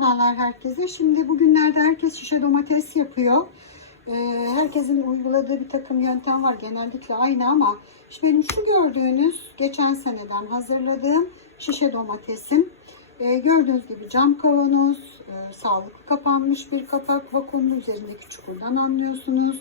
Merhabalar herkese. Şimdi bugünlerde herkes şişe domates yapıyor. Ee, herkesin uyguladığı bir takım yöntem var. Genellikle aynı ama işte benim şu gördüğünüz geçen seneden hazırladığım şişe domatesim. Ee, gördüğünüz gibi cam kavanoz, e, sağlıklı kapanmış bir kapak, vakumlu üzerindeki çukurdan anlıyorsunuz.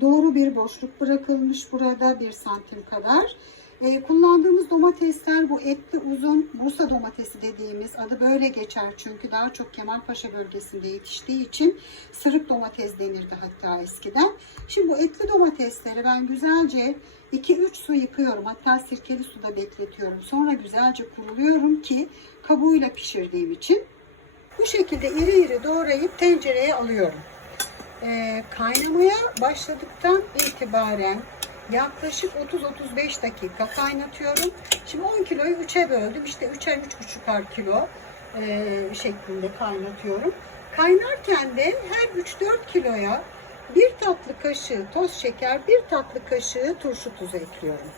Doğru bir boşluk bırakılmış burada bir santim kadar. Ee, kullandığımız domatesler bu etli uzun Bursa domatesi dediğimiz adı böyle geçer çünkü daha çok Kemalpaşa bölgesinde yetiştiği için sırık domates denirdi hatta eskiden. Şimdi bu etli domatesleri ben güzelce 2-3 su yıkıyorum hatta sirkeli suda bekletiyorum. Sonra güzelce kuruluyorum ki kabuğuyla pişirdiğim için. Bu şekilde iri iri doğrayıp tencereye alıyorum. Ee, kaynamaya başladıktan itibaren yaklaşık 30-35 dakika kaynatıyorum. Şimdi 10 kiloyu 3'e böldüm. İşte 3'er 3,5'ar kilo e, şeklinde kaynatıyorum. Kaynarken de her 3-4 kiloya bir tatlı kaşığı toz şeker, bir tatlı kaşığı turşu tuzu ekliyorum.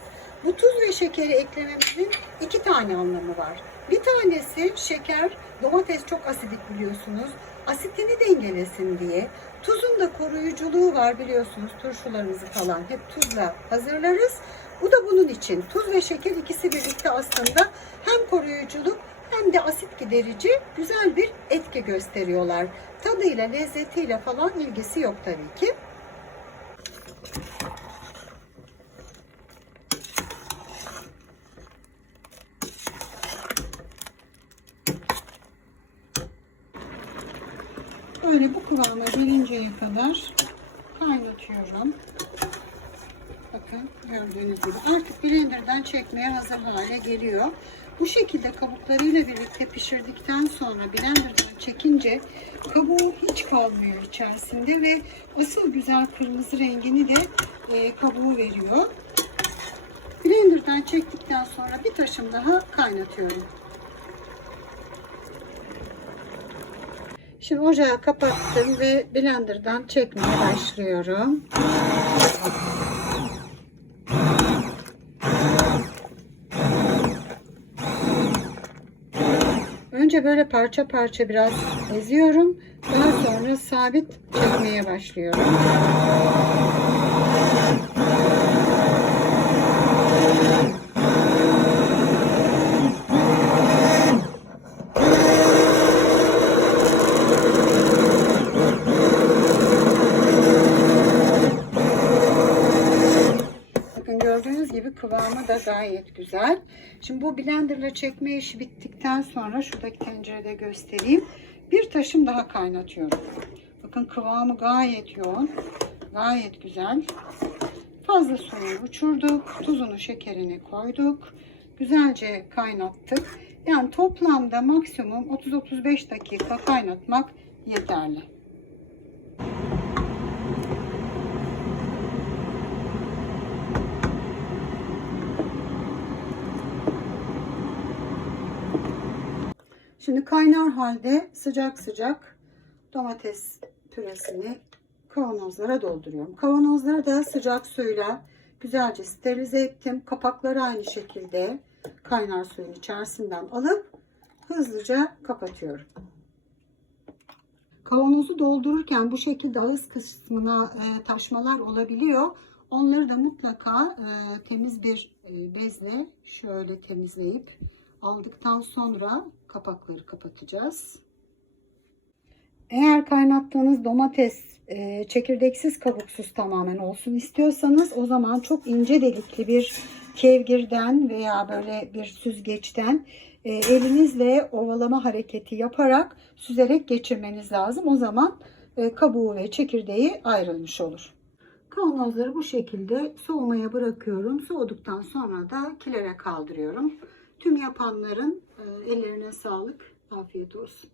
Bu tuz ve şekeri eklememizin iki tane anlamı var. Bir tanesi şeker, domates çok asidik biliyorsunuz. Asitini dengelesin diye. Tuzun da koruyuculuğu var biliyorsunuz. Turşularımızı falan hep tuzla hazırlarız. Bu da bunun için. Tuz ve şeker ikisi birlikte aslında hem koruyuculuk hem de asit giderici güzel bir etki gösteriyorlar. Tadıyla, lezzetiyle falan ilgisi yok tabii ki. Böyle bu kıvama gelinceye kadar kaynatıyorum. Bakın gördüğünüz gibi artık blenderdan çekmeye hazır hale geliyor. Bu şekilde kabuklarıyla birlikte pişirdikten sonra blenderdan çekince kabuğu hiç kalmıyor içerisinde ve asıl güzel kırmızı rengini de e, kabuğu veriyor. Blenderdan çektikten sonra bir taşım daha kaynatıyorum. Şimdi ocağı kapattım ve blenderdan çekmeye başlıyorum. Önce böyle parça parça biraz eziyorum. Daha sonra sabit çekmeye başlıyorum. Bakın gördüğünüz kıvamı da gayet güzel. Şimdi bu blenderla çekme işi bittikten sonra şuradaki tencerede göstereyim. Bir taşım daha kaynatıyorum. Bakın kıvamı gayet yoğun. Gayet güzel. Fazla suyunu uçurduk. Tuzunu, şekerini koyduk. Güzelce kaynattık. Yani toplamda maksimum 30-35 dakika kaynatmak yeterli. Şimdi kaynar halde sıcak sıcak domates püresini kavanozlara dolduruyorum. Kavanozları da sıcak suyla güzelce sterilize ettim. Kapakları aynı şekilde kaynar suyun içerisinden alıp hızlıca kapatıyorum. Kavanozu doldururken bu şekilde ağız kısmına e, taşmalar olabiliyor. Onları da mutlaka e, temiz bir e, bezle şöyle temizleyip aldıktan sonra kapakları kapatacağız. Eğer kaynattığınız domates e, çekirdeksiz kabuksuz tamamen olsun istiyorsanız o zaman çok ince delikli bir kevgirden veya böyle bir süzgeçten e, elinizle ovalama hareketi yaparak süzerek geçirmeniz lazım. O zaman e, kabuğu ve çekirdeği ayrılmış olur. Kavanozları bu şekilde soğumaya bırakıyorum. Soğuduktan sonra da kilere kaldırıyorum. Tüm yapanların e, ellerine sağlık, afiyet olsun.